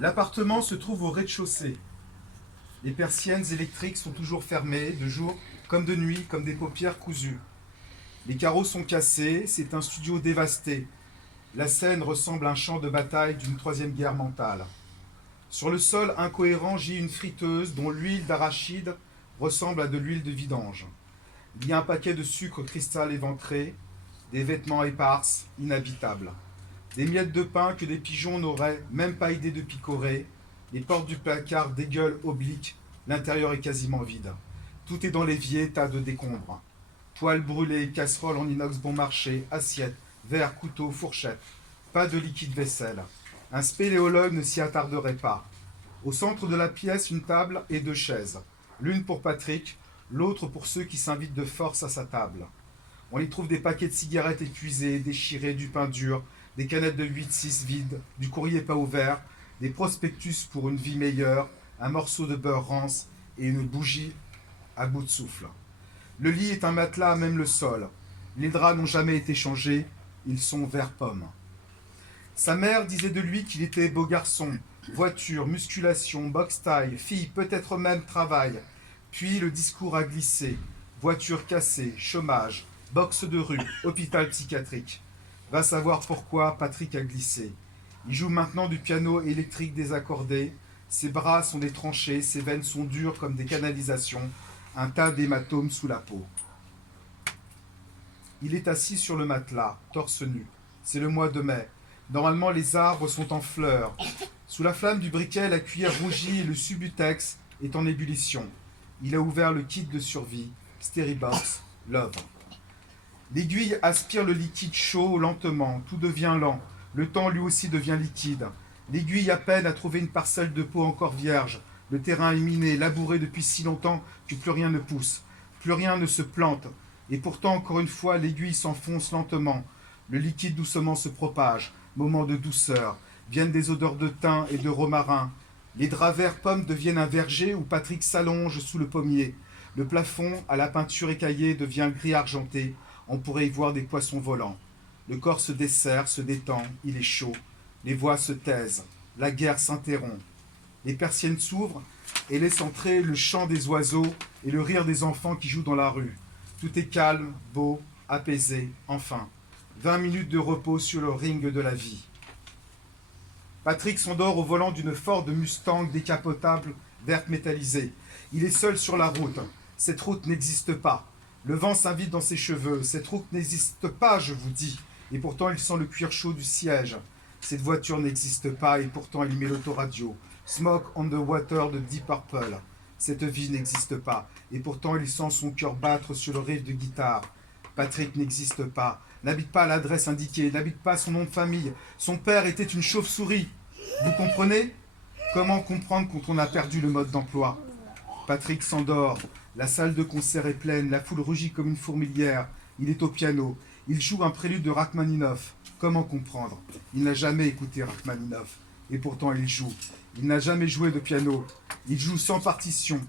L'appartement se trouve au rez-de-chaussée. Les persiennes électriques sont toujours fermées, de jour comme de nuit, comme des paupières cousues. Les carreaux sont cassés, c'est un studio dévasté. La scène ressemble à un champ de bataille d'une troisième guerre mentale. Sur le sol incohérent gît une friteuse dont l'huile d'arachide ressemble à de l'huile de vidange. Il y a un paquet de sucre cristal éventré, des vêtements éparses, inhabitables. Des miettes de pain que des pigeons n'auraient même pas idée de picorer. Les portes du placard dégueulent obliques, l'intérieur est quasiment vide. Tout est dans l'évier, tas de décombres. Poêles brûlées, casseroles en inox bon marché, assiettes, verres, couteaux, fourchettes. Pas de liquide vaisselle. Un spéléologue ne s'y attarderait pas. Au centre de la pièce, une table et deux chaises. L'une pour Patrick, l'autre pour ceux qui s'invitent de force à sa table. On y trouve des paquets de cigarettes épuisés, déchirés, du pain dur, des canettes de 8-6 vides, du courrier pas ouvert, des prospectus pour une vie meilleure, un morceau de beurre rance et une bougie à bout de souffle. Le lit est un matelas à même le sol. Les draps n'ont jamais été changés, ils sont vert pomme. Sa mère disait de lui qu'il était beau garçon, voiture, musculation, boxe-taille, fille, peut-être même travail. Puis le discours a glissé, voiture cassée, chômage, boxe de rue, hôpital psychiatrique. Va savoir pourquoi Patrick a glissé. Il joue maintenant du piano électrique désaccordé, ses bras sont des tranchées, ses veines sont dures comme des canalisations, un tas d'hématomes sous la peau. Il est assis sur le matelas, torse nu. C'est le mois de mai. Normalement, les arbres sont en fleurs. Sous la flamme du briquet, la cuillère rougit et le subutex est en ébullition. Il a ouvert le kit de survie, Steribox, Love. L'aiguille aspire le liquide chaud lentement, tout devient lent. Le temps lui aussi devient liquide. L'aiguille a peine à trouver une parcelle de peau encore vierge. Le terrain est miné, labouré depuis si longtemps que plus rien ne pousse, plus rien ne se plante. Et pourtant, encore une fois, l'aiguille s'enfonce lentement. Le liquide doucement se propage. Moment de douceur. Viennent des odeurs de thym et de romarin. Les draps verts pommes deviennent un verger où Patrick s'allonge sous le pommier. Le plafond, à la peinture écaillée, devient gris argenté. On pourrait y voir des poissons volants. Le corps se desserre, se détend, il est chaud. Les voix se taisent. La guerre s'interrompt. Les persiennes s'ouvrent et laissent entrer le chant des oiseaux et le rire des enfants qui jouent dans la rue. Tout est calme, beau, apaisé, enfin. 20 minutes de repos sur le ring de la vie. Patrick s'endort au volant d'une Ford Mustang décapotable verte métallisée. Il est seul sur la route. Cette route n'existe pas. Le vent s'invite dans ses cheveux. Cette route n'existe pas, je vous dis. Et pourtant, il sent le cuir chaud du siège. Cette voiture n'existe pas et pourtant, il met l'autoradio. Smoke on the Water de Deep Purple. Cette vie n'existe pas et pourtant, il sent son cœur battre sur le riff de guitare. Patrick n'existe pas, n'habite pas à l'adresse indiquée, n'habite pas son nom de famille. Son père était une chauve-souris. Vous comprenez? Comment comprendre quand on a perdu le mode d'emploi? Patrick s'endort. La salle de concert est pleine, la foule rugit comme une fourmilière. Il est au piano. Il joue un prélude de Rachmaninoff. Comment comprendre? Il n'a jamais écouté Rachmaninoff. Et pourtant il joue. Il n'a jamais joué de piano. Il joue sans partition.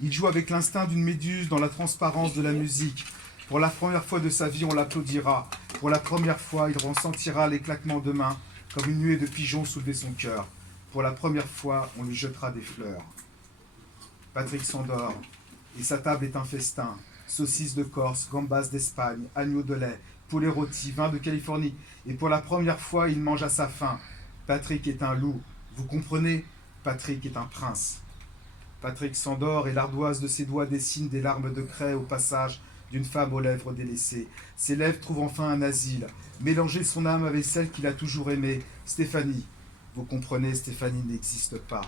Il joue avec l'instinct d'une méduse dans la transparence de la musique. Pour la première fois de sa vie, on l'applaudira. Pour la première fois, il ressentira les claquements de mains comme une nuée de pigeons soulever son cœur. Pour la première fois, on lui jettera des fleurs. Patrick s'endort et sa table est un festin. Saucisses de Corse, gambas d'Espagne, agneau de lait, poulet rôti, vin de Californie. Et pour la première fois, il mange à sa faim. Patrick est un loup. Vous comprenez? Patrick est un prince. Patrick s'endort et l'ardoise de ses doigts dessine des larmes de craie au passage d'une femme aux lèvres délaissées. Ses lèvres trouvent enfin un asile. Mélanger son âme avec celle qu'il a toujours aimée, Stéphanie. Vous comprenez, Stéphanie n'existe pas.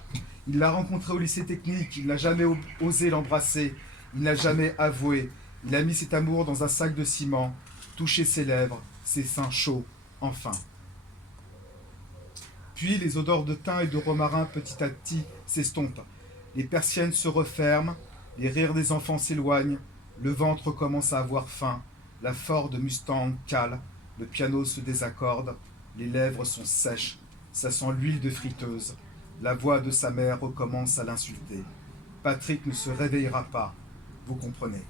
Il l'a rencontrée au lycée technique, il n'a jamais osé l'embrasser, il n'a jamais avoué. Il a mis cet amour dans un sac de ciment, touché ses lèvres, ses seins chauds, enfin. Puis les odeurs de thym et de romarin petit à petit s'estompent. Les persiennes se referment, les rires des enfants s'éloignent, le ventre commence à avoir faim, la Ford Mustang cale, le piano se désaccorde, les lèvres sont sèches, ça sent l'huile de friteuse. La voix de sa mère recommence à l'insulter. Patrick ne se réveillera pas, vous comprenez.